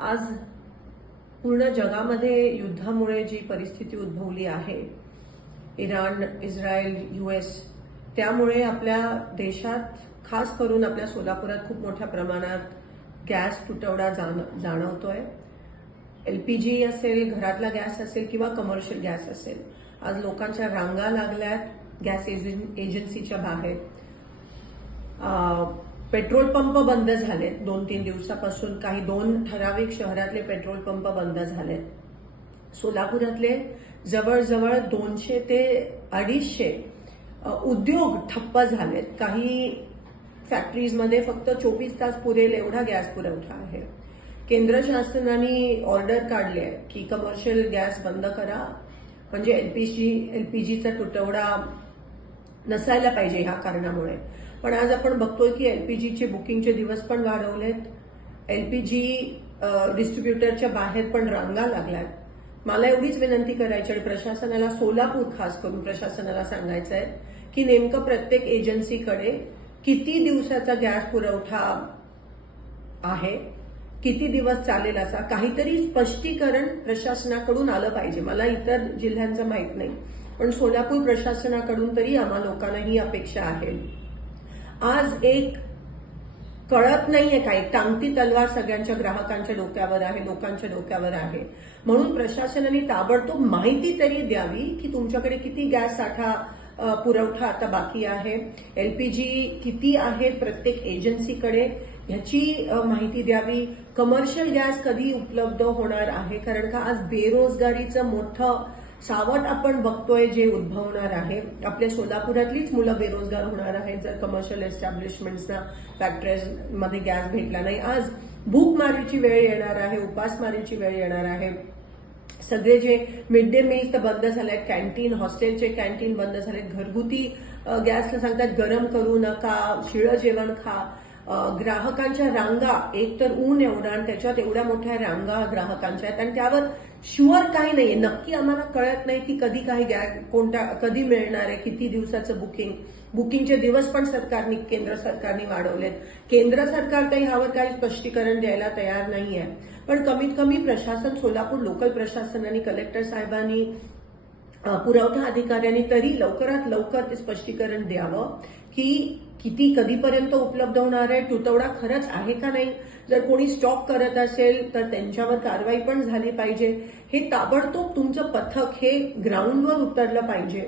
आज पूर्ण जगामध्ये युद्धामुळे जी परिस्थिती उद्भवली आहे, इराण, इस्रायल, US, त्यामुळे आपल्या देशात खास करून आपल्या सोलापुरात खूप मोठ्या प्रमाणात गॅस तुटवडा जाणवतोय. LPG असेल, घरातला गॅस असेल किंवा कमर्शियल गॅस असेल. आज लोकांच्या रांगा लागल्यात गॅस एजन्सीच्या बाहेर. पेट्रोल पंप बंद झालेत 2-3 दिवसापासून. काही 2 ठराविक शहरातले पेट्रोल पंप बंद झालेत. सोलापुरातले जवळजवळ 200 ते 250 उद्योग ठप्प झालेत. काही फॅक्टरीजमध्ये फक्त 24 तास पुरेल एवढा गॅस पुरवठा आहे. केंद्र शासनाने ऑर्डर काढली आहे की कमर्शियल गॅस बंद करा, म्हणजे एलपीजीचा तुटवडा नसायला पाहिजे ह्या कारणामुळे. पण आज आपण बघतोय की एलपीजीचे बुकिंगचे दिवस पण वाढवलेत. एलपीजी डिस्ट्रीब्युटरच्या बाहेर पण रांगा लागल्यात. मला एवढीच विनंती करायची आणि प्रशासनाला, सोलापूर खास करून प्रशासनाला सांगायचं आहे की नेमकं प्रत्येक एजन्सीकडे किती दिवसाचा गॅस पुरवठा आहे, किती दिवस चालेल, असा काहीतरी स्पष्टीकरण प्रशासनाकडून आलं पाहिजे. मला इतर जिल्ह्यांचं माहित नाही, पण सोलापूर प्रशासनाकडून तरी आम्हा लोकांना ही अपेक्षा आहे. आज एक कळत नाहीये काय, टांगती तलवार सगळ्यांच्या ग्राहकांच्या डोक्यावर आहे, लोकांच्या डोक्यावर आहे. म्हणून प्रशासनाने ताबडतोब माहिती तरी द्यावी की तुमच्याकडे किती गॅस साठा पुरवठा आता बाकी आहे, एलपीजी किती आहे प्रत्येक एजन्सीकडे, ह्याची माहिती द्यावी. कमर्शियल गॅस कधी उपलब्ध होणार आहे, कारण का आज बेरोजगारीचं मोठं सावट आपण बघतोय जे उद्भवणार आहे. आपल्या सोलापुरातलीच मुलं बेरोजगार होणार आहेत जर कमर्शियल एस्टॅब्लिशमेंट्सना, फॅक्टरीजमध्ये गॅस भेटला नाही. आज भूकमारीची वेळ येणार आहे, उपासमारीची वेळ येणार आहे. सगळे जे मिड डे मील्स तर बंद झालेत, कॅन्टीन, हॉस्टेलचे कॅन्टीन बंद झालेत. घरगुती गॅसला सांगतात गरम करू नका, शिळं जेवण खा. ग्राहकांच्या रांगा, एक तर ऊन एवढा आणि त्याच्यात एवढ्या मोठ्या रांगा ग्राहकांच्या आहेत आणि त्यावर शुअर काही नाहीये. नक्की आम्हाला कळत नाही की कधी काही कधी मिळणार आहे, किती दिवसाचं बुकिंगचे दिवस पण केंद्र सरकारने वाढवलेत. केंद्र सरकार काही ह्यावर काही स्पष्टीकरण द्यायला तयार नाहीये. पण कमीत कमी प्रशासन, सोलापूर लोकल प्रशासनाने, कलेक्टर साहेबांनी, पुरवठा अधिकाऱ्यांनी तरी लवकरात लवकर ते स्पष्टीकरण द्यावं की किती कधीपर्यंत उपलब्ध होणार आहे, तुटवडा खरंच आहे का नाही. जर कोणी स्टॉक करत असेल तर त्यांच्यावर कारवाई पण झाली पाहिजे. हे ताबडतोब तुमचं पथक हे ग्राउंडवर उतरलं पाहिजे.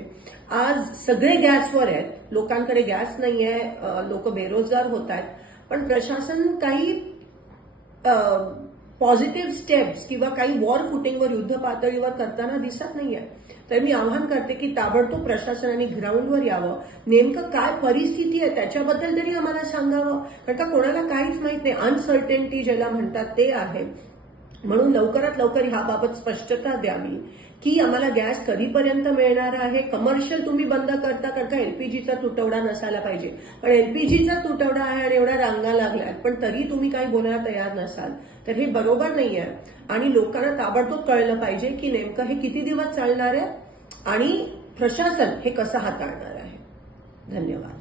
आज सगळे गॅसवर आहेत, लोकांकडे गॅस नाहीये, लोक बेरोजगार होत आहेत. पण प्रशासन काही पॉझिटिव्ह स्टेप्स किंवा काही वॉर फुटिंगवर, युद्ध पातळीवर करताना दिसत नाहीये. तर मी आवाहन करते की ताबडतोब प्रशासनाने ग्राउंडवर यावं. नेमकं काय परिस्थिती आहे त्याच्याबद्दल तरी आम्हाला सांगावं, कारण का कोणाला काहीच माहित नाही. अनसर्टेनिटी ज्याला म्हणतात ते आहे. म्हणून लवकरात लवकर ह्याबाबत स्पष्टता द्यावी की आम्हाला गॅस कधीपर्यंत मिळणार आहे. कमर्शियल तुम्ही बंद करता, कारण का एलपीजीचा तुटवडा नसायला पाहिजे. पण एलपीजीचा तुटवडा आहे आणि एवढ्या रांगा लागल्यात, पण तरी तुम्ही काही बोलायला तयार नसाल, तर हे बरोबर नाहीये. आणि लोकांना ताबडतोब कळलं पाहिजे की नेमकं हे किती दिवस चालणार आहे आणि प्रशासन हे कसं हाताळणार आहे. धन्यवाद.